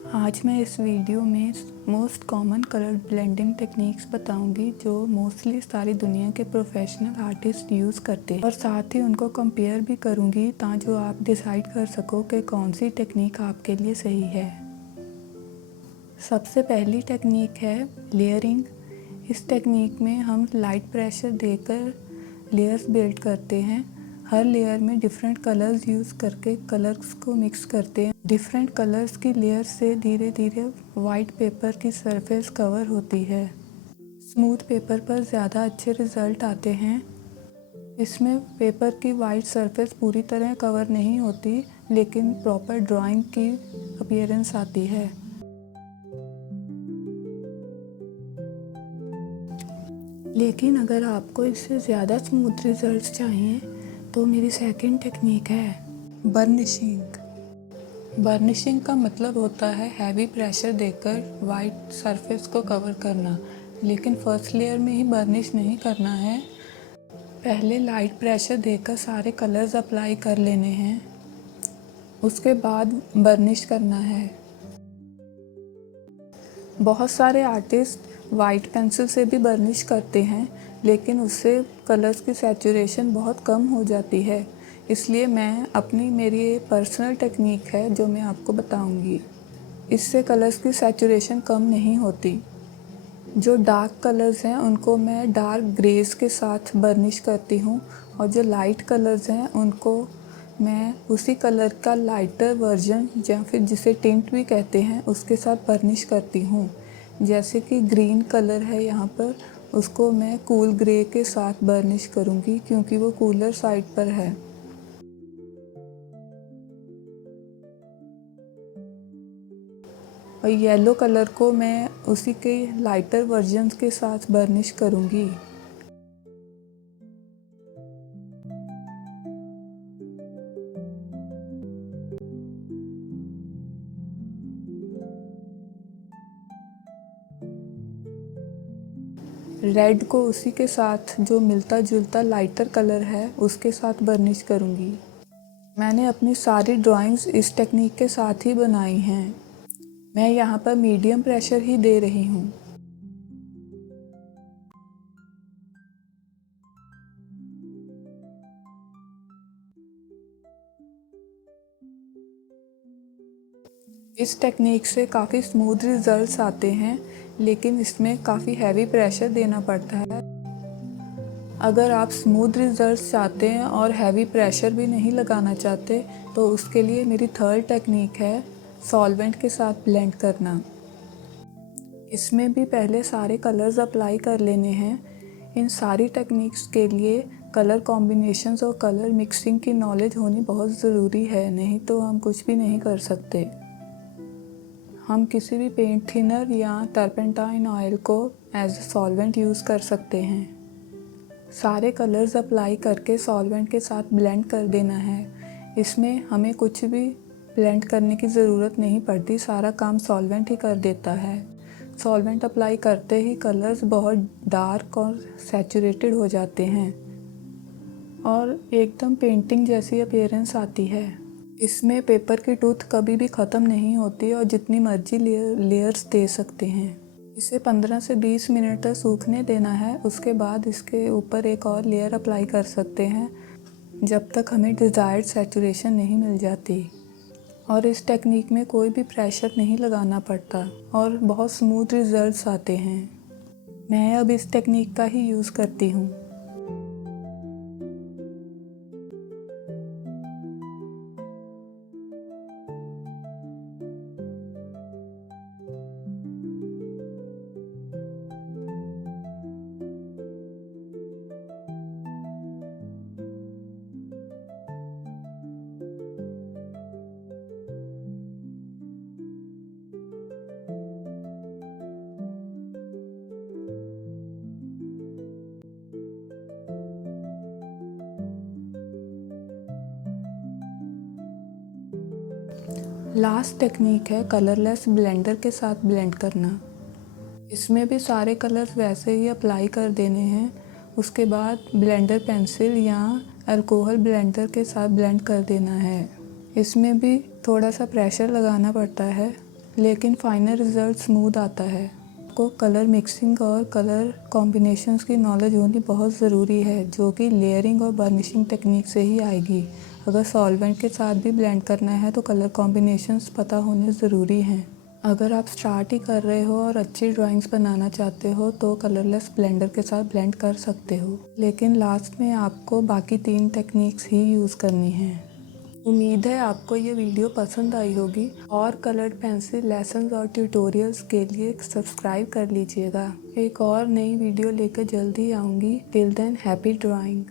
आज मैं इस वीडियो में most common colour blending techniques बताऊंगी जो मोस्टली सारी दुनिया के प्रोफेशनल आर्टिस्ट यूज़ करते हैं और साथ ही उनको कंपेयर भी करूंगी ताकि आप डिसाइड कर सको कि कौन सी टेक्निक आपके लिए सही है। सबसे पहली टेक्निक है लेयरिंग। इस टेक्निक में हम लाइट प्रेशर देकर लेयर्स बिल्ड करते हैं। हर लेयर में डिफरेंट कलर्स यूज़ करके कलर्स को मिक्स करते हैं। डिफरेंट कलर्स की लेयर से धीरे धीरे वाइट पेपर की सरफेस कवर होती है। स्मूथ पेपर पर ज़्यादा अच्छे रिज़ल्ट आते हैं। इसमें पेपर की वाइट सरफेस पूरी तरह कवर नहीं होती, लेकिन प्रॉपर ड्राइंग की अपीयरेंस आती है। लेकिन अगर आपको इससे ज़्यादा स्मूथ रिज़ल्ट्स चाहिए तो मेरी सेकंड टेक्निक है बर्निशिंग। बर्निशिंग का मतलब होता है हैवी प्रेशर देकर वाइट सरफेस को कवर करना, लेकिन फर्स्ट लेयर में ही बर्निश नहीं करना है। पहले लाइट प्रेशर देकर सारे कलर्स अप्लाई कर लेने हैं, उसके बाद बर्निश करना है। बहुत सारे आर्टिस्ट वाइट पेंसिल से भी बर्निश करते हैं, लेकिन उससे कलर्स की सैचुरेशन बहुत कम हो जाती है। इसलिए मेरी ये पर्सनल टेक्निक है जो मैं आपको बताऊंगी। इससे कलर्स की सैचुरेशन कम नहीं होती। जो डार्क कलर्स हैं उनको मैं डार्क ग्रेस के साथ बर्निश करती हूँ, और जो लाइट कलर्स हैं उनको मैं उसी कलर का लाइटर वर्जन या फिर जिसे टिंट भी कहते हैं उसके साथ बर्निश करती हूँ। जैसे कि ग्रीन कलर है यहाँ पर, उसको मैं कूल ग्रे के साथ बर्निश करूँगी क्योंकि वो कूलर साइड पर है। और येलो कलर को मैं उसी के लाइटर वर्जन्स के साथ बर्निश करूँगी। रेड को उसी के साथ जो मिलता जुलता लाइटर कलर है उसके साथ बर्निश करूँगी। मैंने अपनी सारी ड्राइंग्स इस टेक्निक के साथ ही बनाई हैं। मैं यहाँ पर मीडियम प्रेशर ही दे रही हूँ। इस टेक्निक से काफ़ी स्मूथ रिजल्ट्स आते हैं, लेकिन इसमें काफ़ी हैवी प्रेशर देना पड़ता है। अगर आप स्मूथ रिजल्ट्स चाहते हैं और हैवी प्रेशर भी नहीं लगाना चाहते तो उसके लिए मेरी थर्ड टेक्निक है सॉल्वेंट के साथ ब्लेंड करना। इसमें भी पहले सारे कलर्स अप्लाई कर लेने हैं। इन सारी टेक्निक्स के लिए कलर कॉम्बिनेशंस और कलर मिक्सिंग की नॉलेज होनी बहुत ज़रूरी है, नहीं तो हम कुछ भी नहीं कर सकते। हम किसी भी पेंट थिनर या टर्पेंटाइन ऑयल को एज ए सॉल्वेंट यूज़ कर सकते हैं। सारे कलर्स अप्लाई करके सॉल्वेंट के साथ ब्लेंड कर देना है। इसमें हमें कुछ भी ब्लेंड करने की ज़रूरत नहीं पड़ती, सारा काम सॉल्वेंट ही कर देता है। सॉल्वेंट अप्लाई करते ही कलर्स बहुत डार्क और सैचुरेटेड हो जाते हैं और एकदम पेंटिंग जैसी अपीयरेंस आती है। इसमें पेपर की टूथ कभी भी ख़त्म नहीं होती और जितनी मर्जी लेयर्स दे सकते हैं। इसे 15 से 20 मिनट तक सूखने देना है। उसके बाद इसके ऊपर एक और लेयर अप्लाई कर सकते हैं जब तक हमें डिज़ायर्ड सैचुरेशन नहीं मिल जाती। और इस टेक्निक में कोई भी प्रेशर नहीं लगाना पड़ता और बहुत स्मूथ रिजल्ट्स आते हैं। मैं अब इस टेक्निक का ही यूज़ करती हूँ। लास्ट टेक्निक है कलरलेस ब्लेंडर के साथ ब्लेंड करना। इसमें भी सारे कलर्स वैसे ही अप्लाई कर देने हैं। उसके बाद ब्लेंडर पेंसिल या अल्कोहल ब्लेंडर के साथ ब्लेंड कर देना है। इसमें भी थोड़ा सा प्रेशर लगाना पड़ता है, लेकिन फाइनल रिजल्ट स्मूथ आता है। आपको कलर मिक्सिंग और कलर कॉम्बिनेशंस की नॉलेज होनी बहुत ज़रूरी है, जो कि लेयरिंग और बर्निशिंग टेक्निक से ही आएगी। अगर सॉल्वेंट के साथ भी ब्लेंड करना है तो कलर कॉम्बिनेशंस पता होने ज़रूरी हैं। अगर आप स्टार्ट ही कर रहे हो और अच्छी ड्राइंग्स बनाना चाहते हो तो कलरलेस ब्लेंडर के साथ ब्लेंड कर सकते हो, लेकिन लास्ट में आपको बाकी 3 टेक्निक्स ही यूज़ करनी हैं। उम्मीद है आपको ये वीडियो पसंद आई होगी और कलर्ड पेंसिल लेसन्स और ट्यूटोरियल्स के लिए सब्सक्राइब कर लीजिएगा। एक और नई वीडियो लेकर जल्दी आऊँगी। Till than happy drawing.